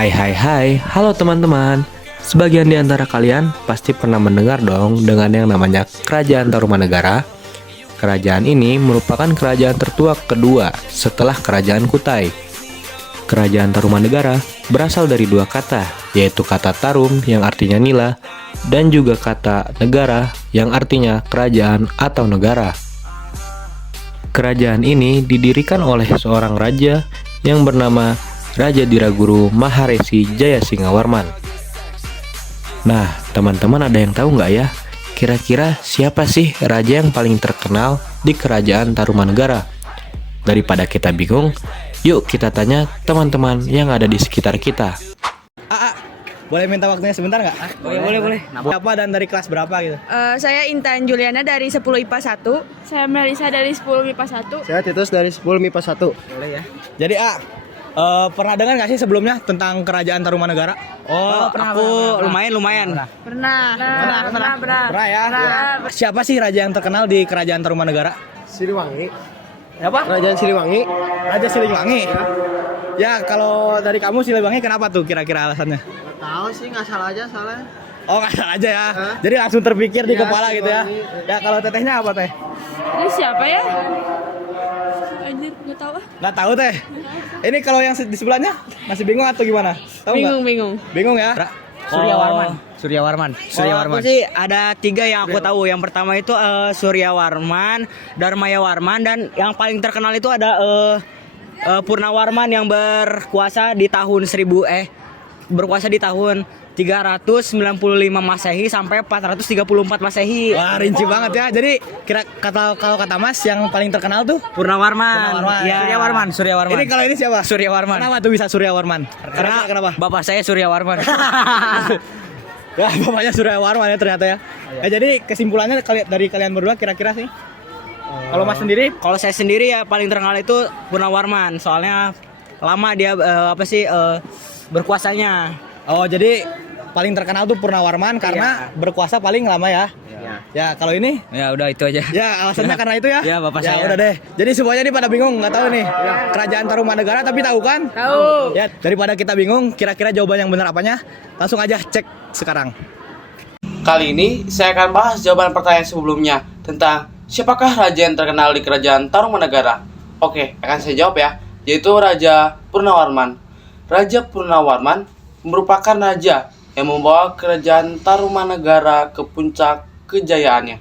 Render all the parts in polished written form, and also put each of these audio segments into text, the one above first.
Hai, halo teman-teman. Sebagian di antara kalian pasti pernah mendengar dong dengan yang namanya Kerajaan Tarumanegara. Kerajaan ini merupakan kerajaan tertua kedua setelah Kerajaan Kutai. Kerajaan Tarumanegara berasal dari dua kata, yaitu kata Tarum yang artinya nila, dan juga kata negara yang artinya kerajaan atau negara. Kerajaan ini didirikan oleh seorang raja yang bernama Raja Diraguru Maharesi Jayasingawarman. Nah, teman-teman ada yang tahu nggak ya? Kira-kira siapa sih raja yang paling terkenal di Kerajaan Tarumanegara? Daripada kita bingung, yuk kita tanya teman-teman yang ada di sekitar kita. Boleh minta waktunya sebentar nggak? Boleh. Siapa dan dari kelas berapa gitu? Saya Intan Juliana dari 10 IPA 1. Saya Melisa dari 10 IPA 1. Saya Titus dari 10 MIPA 1. Boleh ya. Jadi pernah dengar nggak sih sebelumnya tentang Kerajaan Tarumanegara? Pernah. Lumayan. Pernah Ya. Siapa sih raja yang terkenal di Kerajaan Tarumanegara? Siliwangi. Siapa? Kerajaan Siliwangi. Raja Siliwangi. Ya, kalau dari kamu Siliwangi kenapa tuh kira-kira alasannya? Nggak tahu sih, nggak salah aja soalnya. Oh, nggak salah aja ya. Jadi langsung terpikir di Iya, kepala gitu ya. Siliwangi. Ya, kalau tetehnya apa teh? Ini siapa ya? Anjir, nggak tahu ah. Nggak tahu teh. Ini kalau yang di sebelahnya masih bingung atau gimana? Tahu nggak? Bingung. Bingung ya? Surya Warman. Aku sih ada 3 yang aku tahu. Yang pertama itu Surya Warman, Dharmaya Warman, dan yang paling terkenal itu ada Purnawarman yang berkuasa di tahun 395 Masehi sampai 434 Masehi. Wah, rinci banget ya. Jadi kalau kata Mas yang paling terkenal tuh Purnawarman. Ya. Surya Warman. Ini kalau ini siapa? Surya Warman. Kenapa tuh bisa Surya Warman? Karena kenapa? bapak saya Surya Warman. Ya, bapaknya Surya Warman ya ternyata ya. Jadi kesimpulannya dari kalian berdua kira-kira sih? Kalau Mas sendiri? Kalau saya sendiri ya paling terkenal itu Purnawarman. Soalnya lama dia berkuasanya. Oh, jadi paling terkenal tuh Purnawarman karena berkuasa paling lama ya. Ya, kalau ini? Ya udah itu aja. Ya, alasannya karena itu ya? Ya, bapak ya, saya. udah deh. Jadi semuanya nih pada bingung, nggak tahu nih. Kerajaan Tarumanegara tapi tahu kan? Tahu. Ya, daripada kita bingung, kira-kira jawaban yang benar apanya? Langsung aja cek sekarang. Kali ini saya akan bahas jawaban pertanyaan sebelumnya tentang siapakah raja yang terkenal di Kerajaan Tarumanegara. Oke, akan saya jawab ya, yaitu Raja Purnawarman. Raja Purnawarman merupakan raja yang membawa Kerajaan Tarumanegara ke puncak kejayaannya.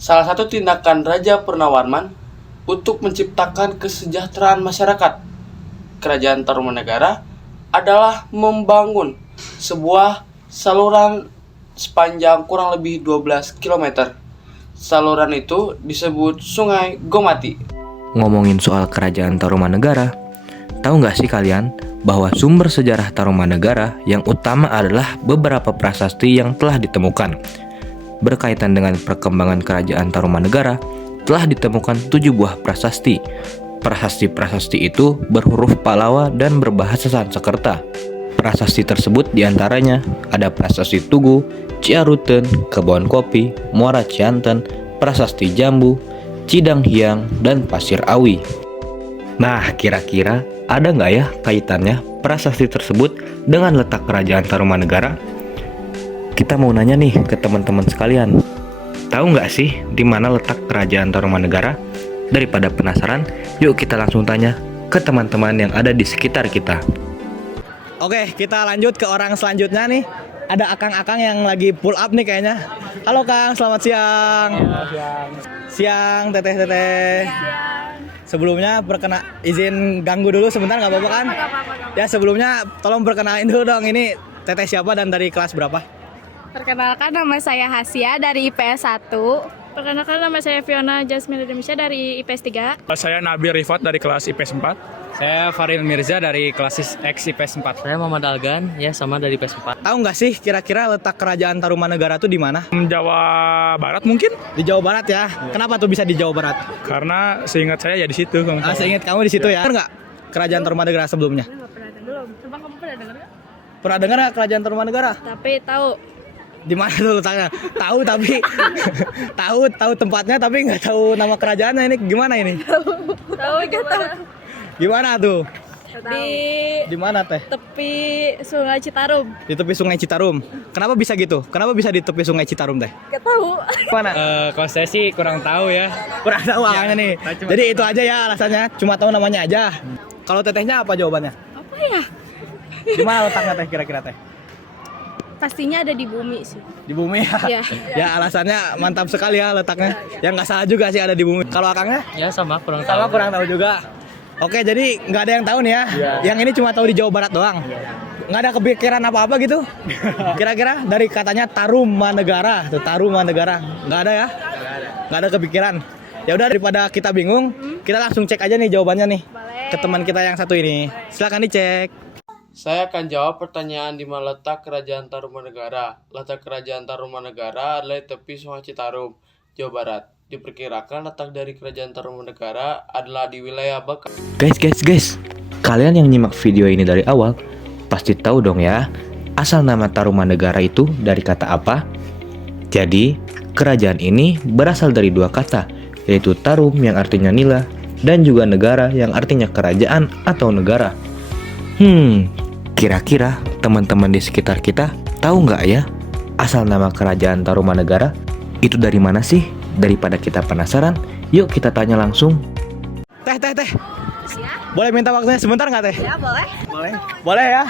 Salah satu tindakan Raja Purnawarman untuk menciptakan kesejahteraan masyarakat Kerajaan Tarumanegara adalah membangun sebuah saluran sepanjang kurang lebih 12 km. Saluran itu disebut Sungai Gomati. Ngomongin soal Kerajaan Tarumanegara, tahu nggak sih kalian bahwa sumber sejarah Tarumanegara yang utama adalah beberapa prasasti yang telah ditemukan. Berkaitan dengan perkembangan Kerajaan Tarumanegara, telah ditemukan 7 buah prasasti. Prasasti-prasasti itu berhuruf Pallawa dan berbahasa Sanskerta. Prasasti tersebut diantaranya ada Prasasti Tugu, Ciaruten, Kebon Kopi, Muara Cianten, Prasasti Jambu, Cidang Hiang, dan Pasir Awi. Nah, kira-kira ada nggak ya kaitannya prasasti tersebut dengan letak Kerajaan Tarumanegara? Kita mau nanya nih ke teman-teman sekalian. Tahu nggak sih di mana letak Kerajaan Tarumanegara? Daripada penasaran, yuk kita langsung tanya ke teman-teman yang ada di sekitar kita. Oke, kita lanjut ke orang selanjutnya nih. Ada akang-akang yang lagi pull up nih kayaknya. Halo Kang, selamat siang. Siang, teteh. Sebelumnya izin ganggu dulu sebentar, nggak apa-apa kan? Ya, sebelumnya tolong perkenalin dulu dong, ini teteh siapa dan dari kelas berapa? Perkenalkan, nama saya Hasya dari IPS 1. Perkenalkan, nama saya Fiona Jasmine Indonesia dari IPS 3. Saya Nabil Rifat dari kelas IPS 4. Saya Faril Mirza dari kelas X IPS 4. Saya Muhammad Algan, ya sama dari IPS 4. Tahu nggak sih kira-kira letak Kerajaan Tarumanegara itu di mana? Jawa Barat mungkin? Di Jawa Barat ya. Kenapa tuh bisa di Jawa Barat? Karena seingat saya ya di situ. Seingat kamu di situ ya. Benar nggak Kerajaan Tarumanegara sebelumnya? Belum. Coba kamu pernah dengar nggak? Pernah dengar nggak Kerajaan Tarumanegara? Tapi tahu. Di mana tuh letaknya? Tahu tapi tahu tempatnya tapi nggak tahu nama kerajaannya. Ini gimana ini? Tahu gimana? Gimana tuh? Di mana teh? tepi Sungai Citarum. Di tepi Sungai Citarum. Kenapa bisa gitu? Kenapa bisa di tepi Sungai Citarum teh? Gak tahu. Mana? Kalau saya sih kurang tahu ya. Kurang tahu akangnya nih. Jadi itu aja ya alasannya. Cuma tahu namanya aja. Kalau tetehnya apa jawabannya? Apa ya? Di mana letaknya teh kira-kira teh? Pastinya ada di bumi sih. Di bumi ya. Iya. Ya alasannya mantap sekali ya letaknya. Ya nggak salah juga sih ada di bumi. Kalau akangnya? Ya sama kurang Sama tahu. kurang tahu juga. Oke, jadi nggak ada yang tahu nih ya. Yang ini cuma tahu di Jawa Barat doang. Nggak ada kepikiran apa-apa gitu. Kira-kira dari katanya Tarumanegara, tuh Tarumanegara. Nggak ada ya? Nggak ada kepikiran. Ya udah daripada kita bingung, kita langsung cek aja nih jawabannya nih. Ke teman kita yang satu ini. Silakan dicek. Saya akan jawab pertanyaan di mana letak Kerajaan Tarumanegara. Letak Kerajaan Tarumanegara adalah di tepi Sungai Citarum, Jawa Barat. Diperkirakan letak dari Kerajaan Tarumanegara adalah di wilayah Bekasi. Guys, kalian yang nyimak video ini dari awal pasti tahu dong ya, asal nama Tarumanegara itu dari kata apa? Jadi, kerajaan ini berasal dari dua kata, yaitu Tarum yang artinya nila dan juga negara yang artinya kerajaan atau negara. Kira-kira teman-teman di sekitar kita tahu nggak ya asal nama kerajaan Tarumanegara itu dari mana sih? Daripada kita penasaran, yuk kita tanya langsung. Teh. Boleh minta waktunya sebentar nggak teh? Ya boleh. Boleh ya?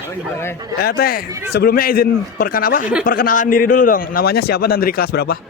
Ya teh, sebelumnya izin perkenalan diri dulu dong. Namanya siapa dan dari kelas berapa?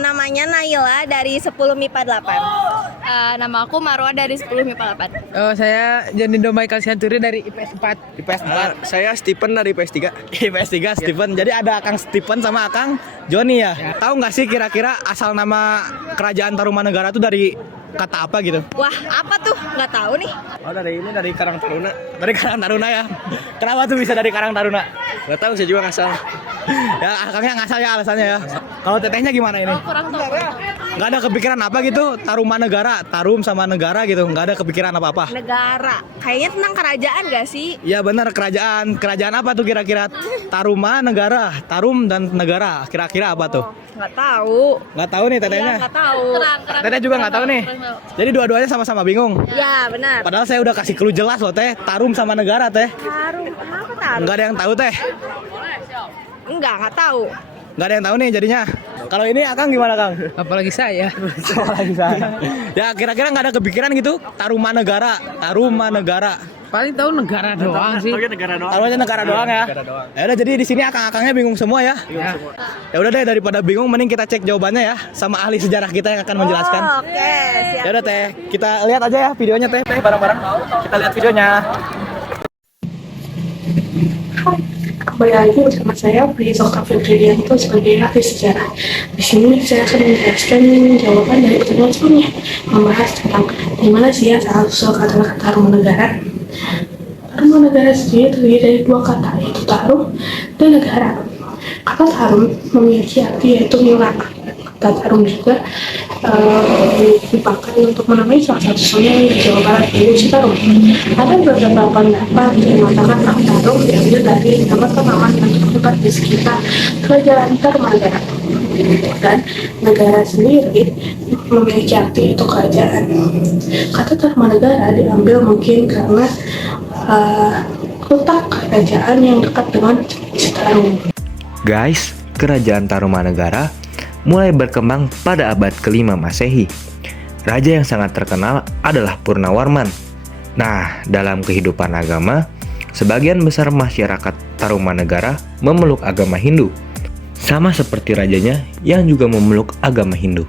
Namanya Naila dari 10 MIPA 8. Nama aku Marwa dari 10 MIPA 8. Saya Janindo Michael Sianturi dari IPS 4. IPS 4. Saya Stephen dari PS 3. IPS 3 Stephen. Jadi ada Akang Stephen sama Akang Joni ya. Tahu nggak sih kira-kira asal nama kerajaan Tarumanegara itu dari kata apa gitu? Wah, apa tuh? Nggak tahu nih. Oh, dari Karang Taruna. Dari Karang Taruna ya. Kenapa tuh bisa dari Karang Taruna? Gak tahu, saya juga ngasal. Ya, Akangnya ngasal ya alasannya ya. Kalau tetehnya gimana ini? Kurang tahu. Nggak ada kepikiran apa gitu? Tarumanegara, Tarum sama negara gitu. Nggak ada kepikiran apa-apa. Negara. Kayaknya tentang kerajaan gak sih? Ya benar, kerajaan. Kerajaan apa tuh kira-kira? Tarumanegara, Tarum dan negara. Kira-kira apa tuh? Nggak tahu. Nggak tahu nih tetehnya. Iya, nggak tahu. Teteh juga nggak tahu nih. Jadi dua-duanya sama-sama bingung. Ya, benar. Padahal saya udah kasih clue jelas loh teh. Tarum sama negara teh. Taruh. Kenapa taruh? Nggak ada yang tahu teh. Nggak tahu. Nggak ada yang tahu nih jadinya. Kalau ini Akang gimana Kang? Apalagi saya. Ya kira-kira nggak ada kepikiran gitu? Tarumanegara. Paling tahu negara doang sih. Taruhnya negara doang ya. Ya udah, jadi di sini akang-akangnya bingung semua ya. Ya udah deh, daripada bingung mending kita cek jawabannya ya sama ahli sejarah kita yang akan menjelaskan. Oke, siap. Ya udah teh, kita lihat aja ya videonya teh bareng-bareng. Kita lihat videonya. Kembali lagi bersama saya Prizoka Fitridianto sebagai ahli sejarah. Di sini saya akan menjelaskan jawaban dari pertanyaan sebelumnya, membahas tentang di mana sih asal-usul kata Tarumanegara. Tarumanegara sendiri terdiri dari dua kata, yaitu tarum dan negara. Kata tarum memiliki arti yaitu nila. Kata tarum juga dipakai untuk menamai salah satu sungai di Jawa Barat, yaitu Citarum. Ada beberapa pendapat yang mengatakan kata tarum diambil dari nama tanaman yang terdapat di sekitar kerajaan Tarumanegara. Dan negara sendiri memiliki arti itu kerajaan. Kata Tarumanegara diambil mungkin karena letak kerajaan yang dekat dengan Citarum. Guys, kerajaan Tarumanegara mulai berkembang pada abad ke-5 Masehi. Raja yang sangat terkenal adalah Purnawarman. Nah, dalam kehidupan agama, sebagian besar masyarakat Tarumanegara memeluk agama Hindu. Sama seperti rajanya yang juga memeluk agama Hindu.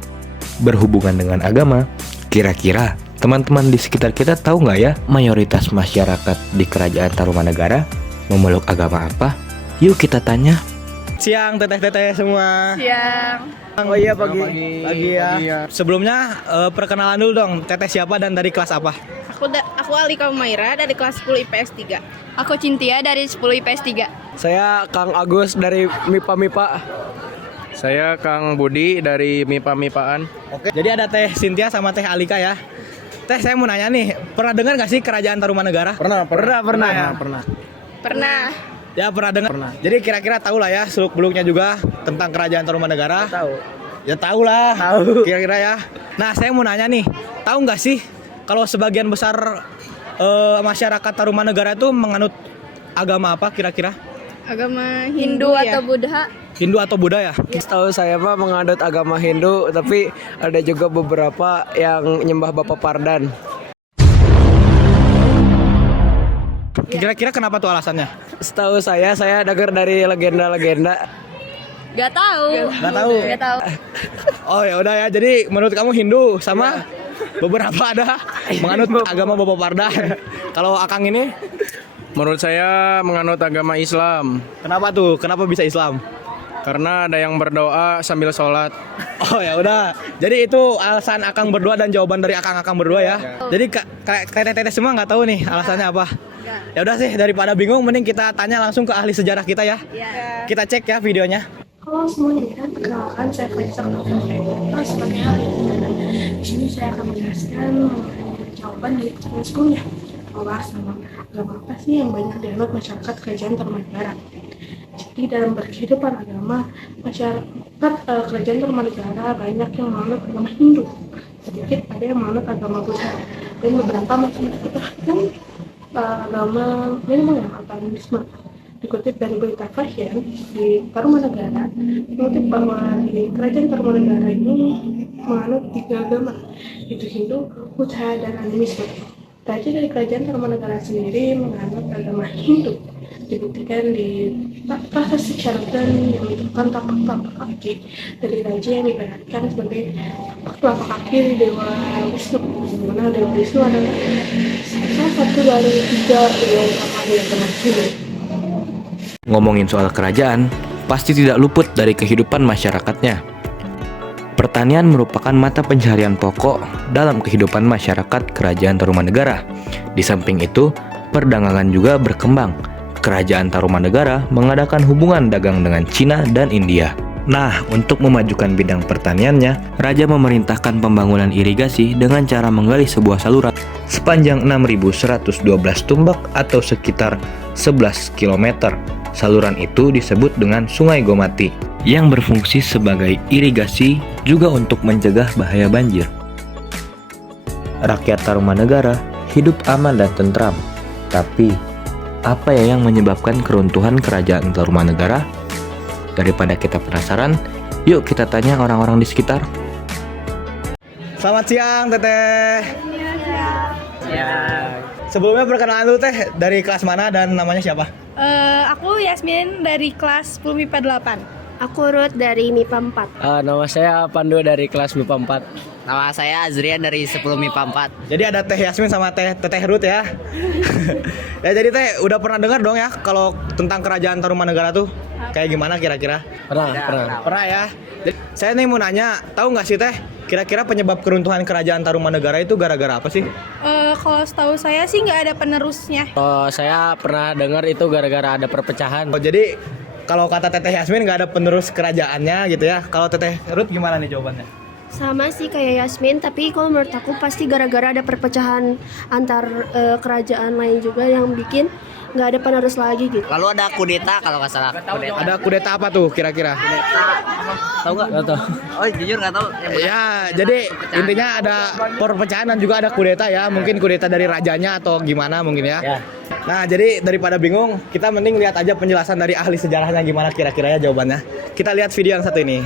Berhubungan dengan agama, kira-kira teman-teman di sekitar kita tahu nggak ya mayoritas masyarakat di kerajaan Tarumanegara memeluk agama apa? Yuk kita tanya. Siang teteh-teteh semua. Siang. Oh iya pagi ya. Sebelumnya perkenalan dulu dong. Teteh siapa dan dari kelas apa? Aku Alika Umaira dari kelas 10 IPS 3. Aku Cintia dari 10 IPS 3. Saya Kang Agus dari MIPA. Saya Kang Budi dari MIPA-MIPAan. Oke. Jadi ada Teh Cynthia sama Teh Alika ya. Teh, saya mau nanya nih, pernah dengar nggak sih kerajaan Tarumanegara? Pernah ya. Pernah. Ya pernah dengar. Jadi kira-kira tahu lah ya seluk-beluknya juga tentang kerajaan Tarumanegara. Tahu. Ya tahu lah. Tahu. Kira-kira ya. Nah saya mau nanya nih, tahu nggak sih kalau sebagian besar masyarakat Tarumanegara itu menganut agama apa kira-kira? Agama Hindu atau Buddha? Hindu atau Buddha ya? Setahu saya mah menganut agama Hindu, tapi ada juga beberapa yang nyembah Bapak Pardan. Kira-kira kenapa tuh alasannya? Setahu saya dengar dari legenda-legenda. Gak tahu. Nggak tahu. Gak tahu. Oh ya udah ya. Jadi menurut kamu Hindu sama beberapa ada menganut agama Bapak Pardan. Kalau Akang ini Menurut saya menganut agama Islam. kenapa tuh? Kenapa bisa Islam? Karena ada yang berdoa sambil sholat. Oh ya udah. Jadi itu alasan Akang berdua dan jawaban dari Akang berdua ya. Jadi kayak teteh-teteh semua nggak tahu nih alasannya apa. Ya udah sih, daripada bingung mending kita tanya langsung ke ahli sejarah kita ya. Kita cek ya videonya. Halo semuanya, perkenalkan saya Faisal Nofrianto sebagai ahli sejarah. Di sini saya akan menjelaskan jawaban dari pertanyaan sebelumnya. Membahas sama agama apa sih yang banyak dianut masyarakat kerajaan Tarumanegara. Jadi dalam berkehidupan agama, masyarakat kerajaan Tarumanegara banyak yang menganut agama Hindu, sedikit ada yang menganut agama Buddha, dan beberapa masyarakat bahkan agama minimum atau animisme. Dikutip dari berita Fashion di Tarumanegara, mengutip bahwa di kerajaan Tarumanegara ini menganut 3 agama, yaitu Hindu, Buddha, dan animisme. Raja dari kerajaan Tarumanegara sendiri menganut agama Hindu, dibuktikan di prasasti Sheraton yang menunjukkan tapak kaki dari raja yang diibaratkan sebagai telapak kaki Dewa Wisnu, di mana Dewa Wisnu adalah salah satu dari 3 dewa utama di agama Hindu. Ngomongin soal kerajaan, pasti tidak luput dari kehidupan masyarakatnya. Pertanian merupakan mata pencaharian pokok dalam kehidupan masyarakat kerajaan Tarumanegara. Di samping itu, perdagangan juga berkembang. Kerajaan Tarumanegara mengadakan hubungan dagang dengan Cina dan India. Nah, untuk memajukan bidang pertaniannya, Raja memerintahkan pembangunan irigasi dengan cara menggali sebuah saluran sepanjang 6.112 tumbak atau sekitar 11 km. Saluran itu disebut dengan Sungai Gomati, yang berfungsi sebagai irigasi juga untuk mencegah bahaya banjir. Rakyat Tarumanegara hidup aman dan tentram. Tapi, apa ya yang menyebabkan keruntuhan kerajaan Tarumanegara? Daripada kita penasaran, yuk kita tanya orang-orang di sekitar. Selamat siang, Teteh. Sebelumnya perkenalan dulu, Teh, dari kelas mana dan namanya siapa? Aku Yasmin dari kelas 10 MIPA 8. Aku Ruth dari MIPA 4. Nama saya Pandu dari kelas MIPA 4. Nama saya Azrian dari 10 MIPA 4. Jadi ada Teh Yasmin sama Teteh Ruth ya. Ya jadi Teh udah pernah dengar dong ya kalau tentang kerajaan Tarumanegara tuh kayak gimana kira-kira? Pernah ya. Jadi, saya nih mau nanya, tahu nggak sih Teh kira-kira penyebab keruntuhan kerajaan Tarumanegara itu gara-gara apa sih? Kalau setahu saya sih nggak ada penerusnya. Saya pernah dengar itu gara-gara ada perpecahan. Oh jadi kalau kata Teteh Yasmin nggak ada penerus kerajaannya gitu ya. Kalau Teteh Ruth gimana nih jawabannya? Sama sih kayak Yasmin, tapi kalau menurut aku pasti gara-gara ada perpecahan antar kerajaan lain juga yang bikin nggak ada penerus lagi gitu. Lalu ada kudeta kalau nggak salah. Ada kudeta apa tuh kira-kira? Tahu nggak? Nggak tahu. Oh jujur nggak tahu. Ya, jadi intinya ada perpecahan dan juga ada kudeta ya. Mungkin kudeta dari rajanya atau gimana mungkin ya. Nah, jadi daripada bingung, kita mending lihat aja penjelasan dari ahli sejarahnya gimana kira-kira ya jawabannya. Kita lihat video yang satu ini.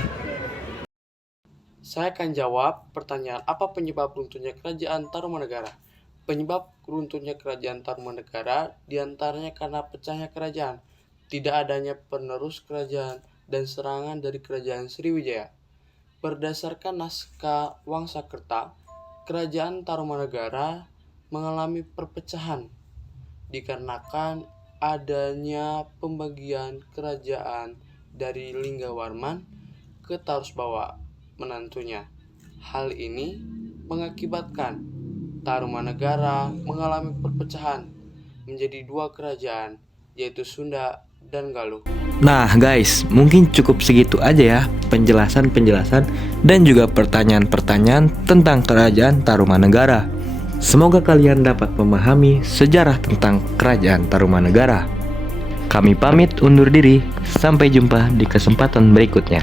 Saya akan jawab pertanyaan apa penyebab runtuhnya kerajaan Tarumanegara. Penyebab runtuhnya kerajaan Tarumanegara diantaranya karena pecahnya kerajaan, tidak adanya penerus kerajaan, dan serangan dari kerajaan Sriwijaya. Berdasarkan naskah Wangsakerta, kerajaan Tarumanegara mengalami perpecahan dikarenakan adanya pembagian kerajaan dari Linggawarman ke Tarusbawa, menantunya. Hal ini mengakibatkan Tarumanegara mengalami perpecahan menjadi 2 kerajaan, yaitu Sunda dan Galuh. Nah guys, mungkin cukup segitu aja ya penjelasan-penjelasan dan juga pertanyaan-pertanyaan tentang kerajaan Tarumanegara. Semoga kalian dapat memahami sejarah tentang kerajaan Tarumanegara. Kami pamit undur diri, sampai jumpa di kesempatan berikutnya.